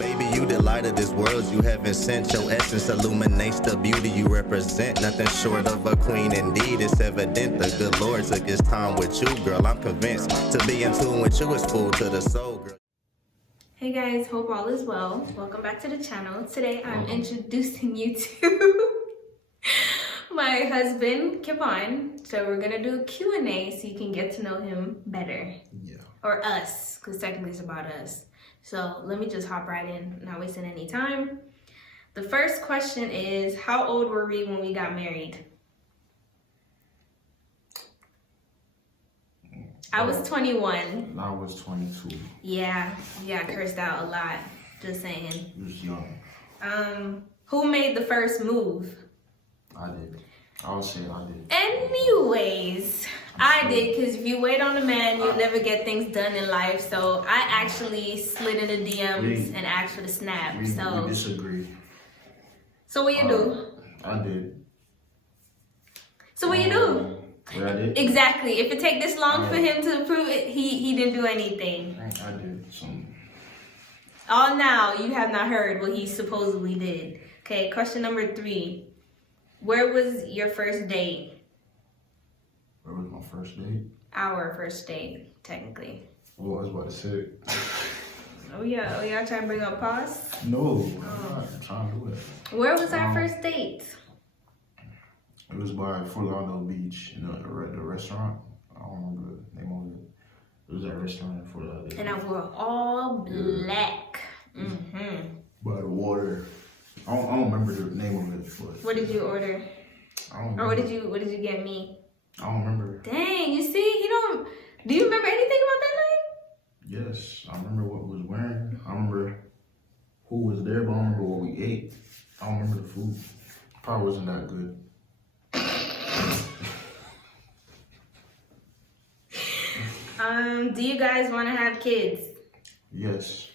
Baby, you the light of this world. You haven't sent. Your essence illuminates the beauty you represent. Nothing short of a queen indeed. It's evident the good Lord took his time with you, girl. I'm convinced to be in tune with you is food to the soul, girl. Hey guys, hope all is well. Welcome back to the channel. Today I'm introducing you to my husband, Kevaughn. So we're gonna do a Q&A so you can get to know him better. Yeah. Or us, because technically it's about us. So let me just hop right in, not wasting any time. The first question is, how old were we when we got married? I was 21. I was 22. Yeah, you got cursed out a lot. Just saying. You was young. Who made the first move? I did. I would say I did. Anyways, I did, because if you wait on a man, you'll never get things done in life. So I actually slid in the DMs and asked for the snap. We disagree. So what you do? I did. So what you do? What I did? Exactly. If it take this long for him to prove it, he didn't do anything. I did something. All now, you have not heard what he supposedly did. Okay, question number 3. Where was your first date? Where was my first date? Our first date, technically. Oh, I was about to say. Oh yeah, y'all trying to bring up pause? No, I'm not trying to do it. Where was our first date? It was by Fort Lauderdale Beach, the restaurant. I don't remember the name of it. It was that restaurant in Fort Lauderdale. And I wore all black. Yeah. By the water. I don't remember the name of it. But what did you order? I don't remember. Or what did you get me? I don't remember. Dang, you see, he don't. Do you remember anything about that night? Yes, I remember what we was wearing. I remember who was there, but I don't remember what we ate. I don't remember the food. Probably wasn't that good. Do you guys want to have kids? Yes.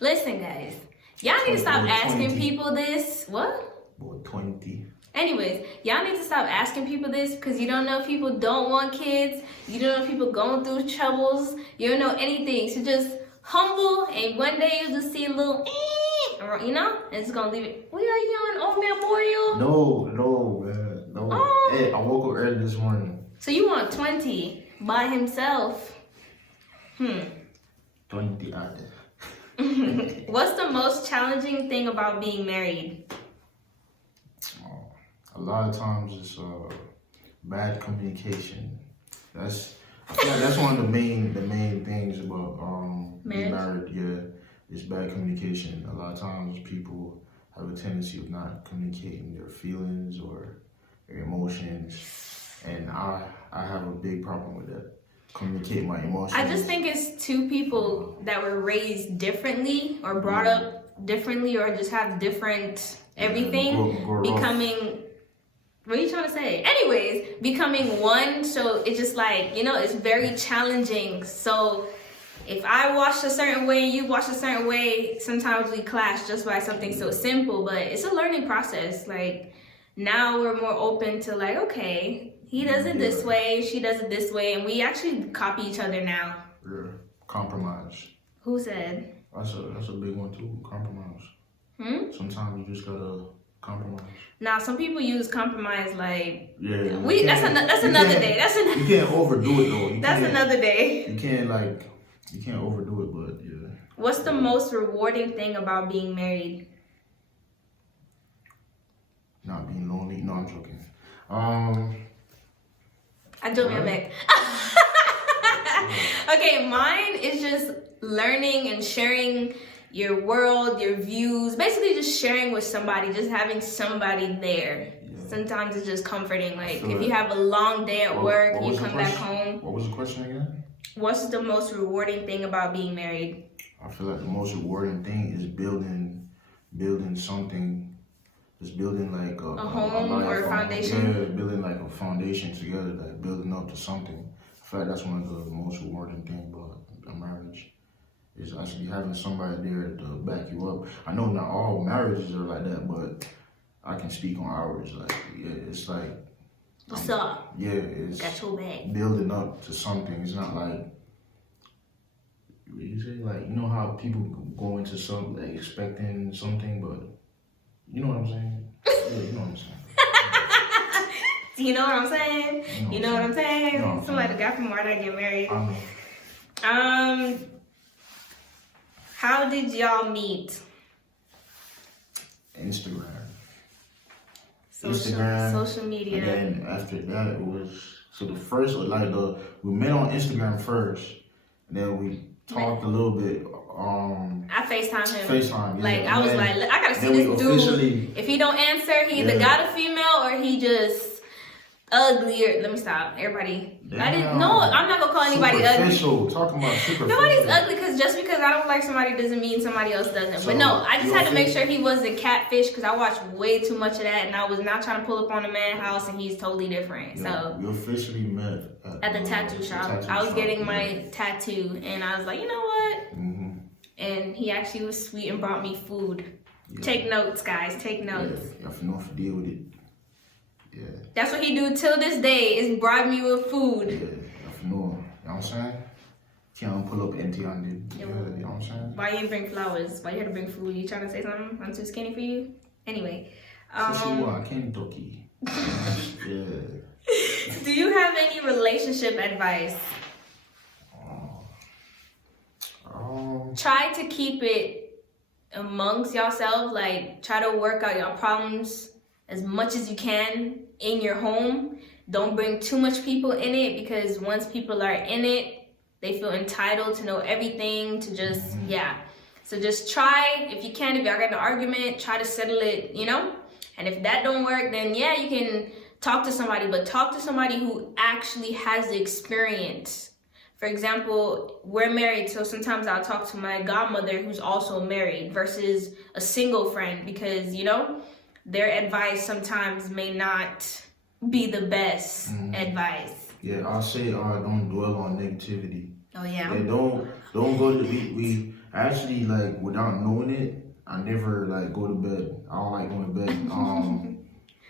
Listen, guys, y'all need to stop asking people this. What? Boy, 20. Anyways, y'all need to stop asking people this, because you don't know if people don't want kids. You don't know if people going through troubles. You don't know anything. So just humble, and one day you'll just see a little, you know, and it's gonna leave it. We are you on Old Memorial? No, man, no. Oh. Hey, I woke up early this morning. So you want 20 by himself? 20 out there. What's the most challenging thing about being married? A lot of times it's bad communication. I feel like that's one of the main things about being married. Yeah, it's bad communication. A lot of times people have a tendency of not communicating their feelings or their emotions, and I have a big problem with that. Communicate my emotions. I just think it's two people that were raised differently or brought up differently or just have different everything becoming. What are you trying to say? Anyways, becoming one, so it's just like, you know, it's very challenging. So if I wash a certain way and you wash a certain way, sometimes we clash just by something so simple, but it's a learning process. Like, now we're more open to like, okay, he does it this way, she does it this way, and we actually copy each other now. Yeah, compromise. Who said? That's a big one too, compromise. Sometimes you just gotta compromise. Now, some people use compromise like, that's another day. You can't overdo it though. That's another day. You can't overdo it, but yeah. What's the most rewarding thing about being married? Not being lonely. No, I'm joking. I joked me back. Okay, mine is just learning and sharing your world, your views, basically just sharing with somebody, just having somebody there. Yeah. Sometimes it's just comforting. Like if you have a long day at work, you come back home. What was the question again? What's the most rewarding thing about being married? I feel like the most rewarding thing is building something. Just building like a home or a foundation. Yeah, building like a foundation together, like building up to something. I feel like that's one of the most rewarding things about a marriage. Is actually having somebody there to back you up. I know not all marriages are like that, but I can speak on ours. Like, yeah, it's like, what's up? Yeah, it's got your back. Building up to something. It's not like You say like, you know how people go into some like expecting something, but you know what I'm saying? Yeah, you know what I'm saying. You know what I'm saying? You know what I'm saying? You know what I'm Somebody saying. got from where I get married. I know. How did y'all meet? Instagram. Social media. And then after that, it was we met on Instagram first, and then we talked a little bit. I FaceTime him. FaceTime, yeah. Like I was like, I gotta see this dude. If he don't answer, he either got a female or he just ugly. Or let me stop, everybody. I'm not gonna call anybody ugly. Talking about superficial. Nobody's ugly just because I don't like somebody doesn't mean somebody else doesn't. But no, I just had to make sure he wasn't catfish because I watched way too much of that, and I was not trying to pull up on a man's house and he's totally different. So you officially met at the tattoo shop. I was getting my tattoo, and I was like, you know what? Mm-hmm. And he actually was sweet and brought me food. Yeah. Take notes, guys. Take notes. Yeah, you have to know how to deal with it. Yeah. That's what he do till this day is bribe me with food. Yeah, you have to know. You know what I'm saying? Can't pull up empty-handed. Yeah, you know what I'm saying? Why you didn't bring flowers? Why you had to bring food? You trying to say something? I'm too skinny for you? Anyway. Kentucky. Yeah. Do you have any relationship advice? Try to keep it amongst yourself. Like, try to work out your problems as much as you can in your home. Don't bring too much people in it, because once people are in it, they feel entitled to know everything, to just, So just try, if you can, if y'all got an argument, try to settle it, you know? And if that don't work, then you can talk to somebody, but talk to somebody who actually has the experience. For example, we're married, so sometimes I'll talk to my godmother who's also married versus a single friend, because, you know, their advice sometimes may not be the best advice. Yeah, I'll say don't dwell on negativity. Oh, yeah. Don't go to we actually, like, without knowing it, I never, like, go to bed. I don't like going to bed.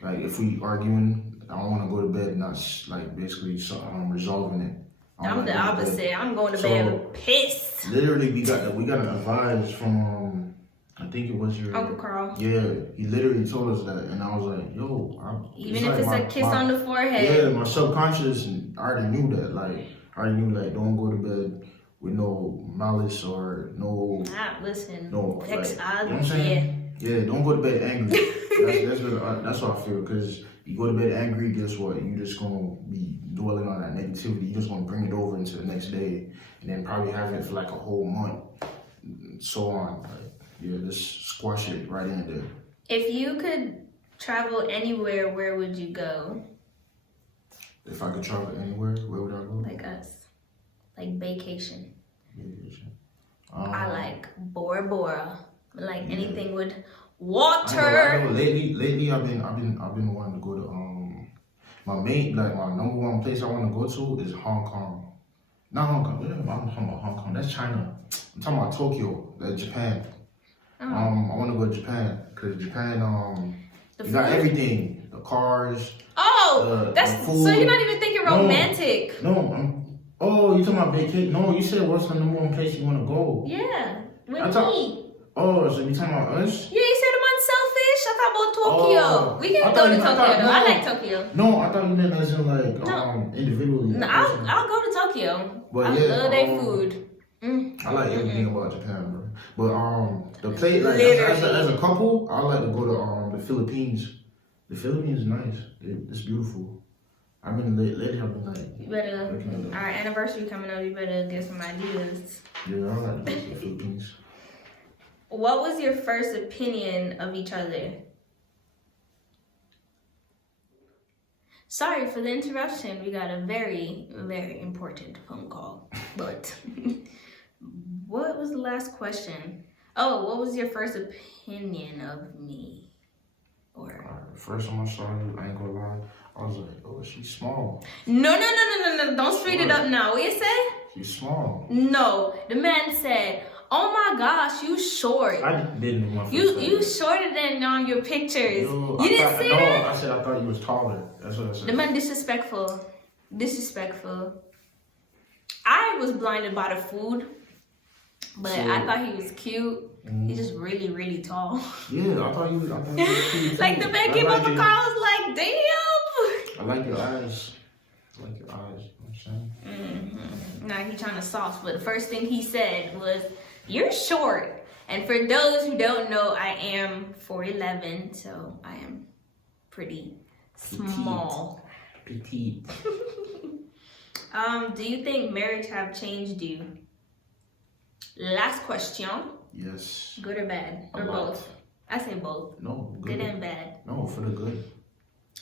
Like, if we arguing, I don't want to go to bed, not, like, basically resolving it. I'm the opposite. I'm going to bed pissed. Literally, we got an advice from, I think it was your Uncle Carl. Yeah, he literally told us that, and I was like, yo. Even if it's a kiss on the forehead. Yeah, my subconscious, I already knew that. Like, don't go to bed with no malice or no. Listen. No. Like, you know what I'm saying? Yeah, don't go to bed angry. That's what I feel, because you go to bed angry, guess what? You just gonna be dwelling on that negativity. You just gonna bring it over into the next day, and then probably have it for like a whole month, so on. Like, just squash it right in there. If you could travel anywhere, where would you go? If I could travel anywhere, where would I go? Like us, like vacation. Vacation. I like Bora Bora. Like anything with water. I know, lately I've been wanting to go to my number one place I want to go to is Hong Kong. Not Hong Kong. I'm talking about Hong Kong. That's China. I'm talking about Tokyo. That's Japan. I want to go to Japan, because Japan you got everything. The cars. Oh, the food. So you're not even thinking romantic. No, you talking about vacation? No, you said what's the number one place you want to go? Yeah, with me. Oh, so you talking about us? Yeah, you said I'm unselfish. I thought about Tokyo. We can go to Tokyo though. I like Tokyo. No, I thought you meant as in like individually. No, I'll go to Tokyo. But I love their food. I like everything about Japan, bro. But the place, like as a couple, I like to go to the Philippines. The Philippines is nice. It's beautiful. I've been lately. I've been like. You better. Our anniversary coming up. You better get some ideas. Yeah, I like to go to the Philippines. What was your first opinion of each other? Sorry for the interruption. We got a very, very important phone call. But what was the last question? Oh, what was your first opinion of me? First time I saw you, I ain't gonna lie, I was like, oh, she's small. No. Don't straight it up now. What you say? She's small. No. The man said, oh my gosh, you short. I didn't know my You shorter than on your pictures. No, you didn't see that? I said I thought you was taller. That's what I said. The man disrespectful. I was blinded by the food. But I thought he was cute. He's just really, really tall. Yeah, I thought he was cute. Like the man came up a car, I was like, damn. I like your eyes. I like your eyes. You know what I'm saying? Nah, he trying to sauce, but the first thing he said was, "You're short." And for those who don't know, I am 4'11", so I am pretty small. Petite. Do you think marriage have changed you? Last question. Yes. Good or bad? Or both? I say both. No, good. Good and bad. No, for the good.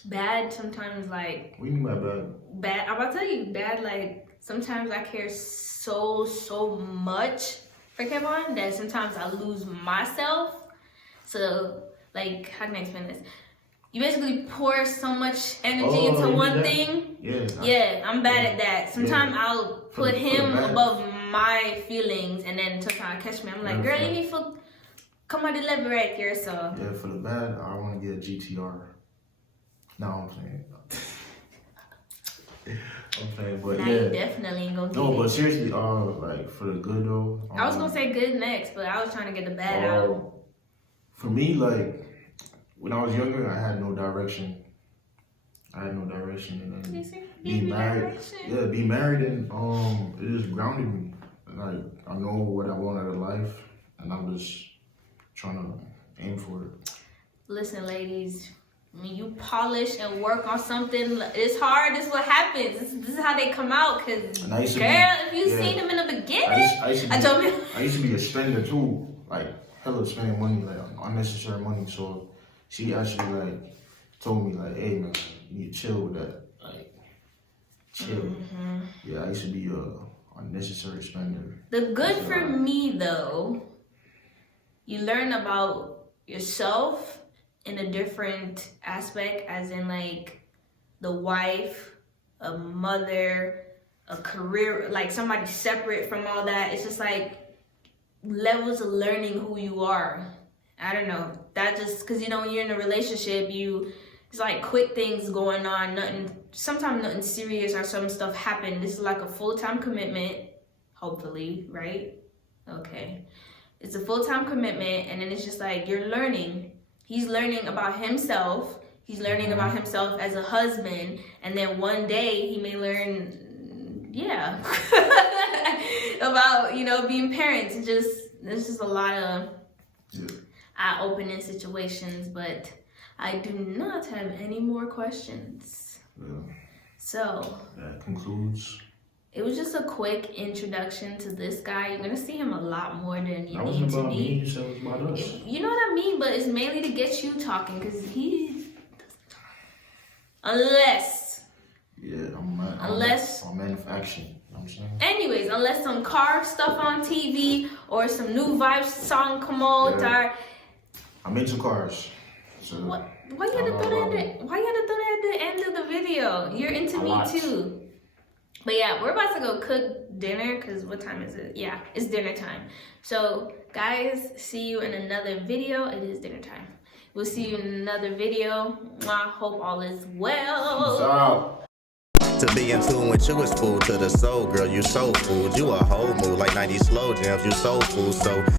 Bad sometimes, like... What do you mean by bad? Bad, I'm about to tell you, bad, like, sometimes I care so much for Kevaughn that sometimes I lose myself. So, like, how can I explain this? You basically pour so much energy into one thing. Yeah, I'm bad at that. Sometimes I'll put him above my feelings, and then sometimes I catch me. I'm like, girl, you need to come on the level right here. So yeah, for the bad, I want to get a GTR. No, I'm saying. I'm saying, but now you definitely ain't gonna get it. No, but seriously, like for the good though. I was gonna say good next, but I was trying to get the bad out. For me, like when I was younger, I had no direction. And then being married, being married, and it just grounded me. Like I know what I want out of life, and I'm just trying to aim for it. Listen, ladies, when you polish and work on something, it's hard. This is what happens. This is how they come out. Cause girl, if you seen them in the beginning, I used to be a spender too, like hella spending money, like unnecessary money. So she actually like told me like, hey man, you need to chill with that. Like chill. Yeah, I used to be a unnecessary spender. The good for me though, you learn about yourself in a different aspect, as in like the wife, a mother, a career, like somebody separate from all that. It's just like levels of learning who you are. I don't know. That just, cause you know, when you're in a relationship, it's like quick things going on, sometimes nothing serious or some stuff happen. This is like a full-time commitment, hopefully, right? Okay. It's a full-time commitment, and then it's just like you're learning. He's learning about himself. He's learning about himself as a husband, and then one day he may learn, about, being parents. There's just a lot of eye-opening situations, but I do not have any more questions. So that concludes. It was just a quick introduction to this guy. You're gonna see him a lot more than you need to be. That wasn't about me, you said it was about us. You know what I mean, but it's mainly to get you talking, because he doesn't talk. Unless I'm a man of action. You know what I'm saying? Anyways, unless some car stuff on TV or some new Vibes song come out, or I'm into cars. So why you had to throw that at the end of the video? You're into me too. But yeah, we're about to go cook dinner, because what time is it? Yeah, it's dinner time. So guys, see you in another video. It is dinner time. We'll see you in another video. I hope all is well. To be in tune with you is food to the soul, girl. You soul food. You a whole mood like 90 slow jams. You soul food. So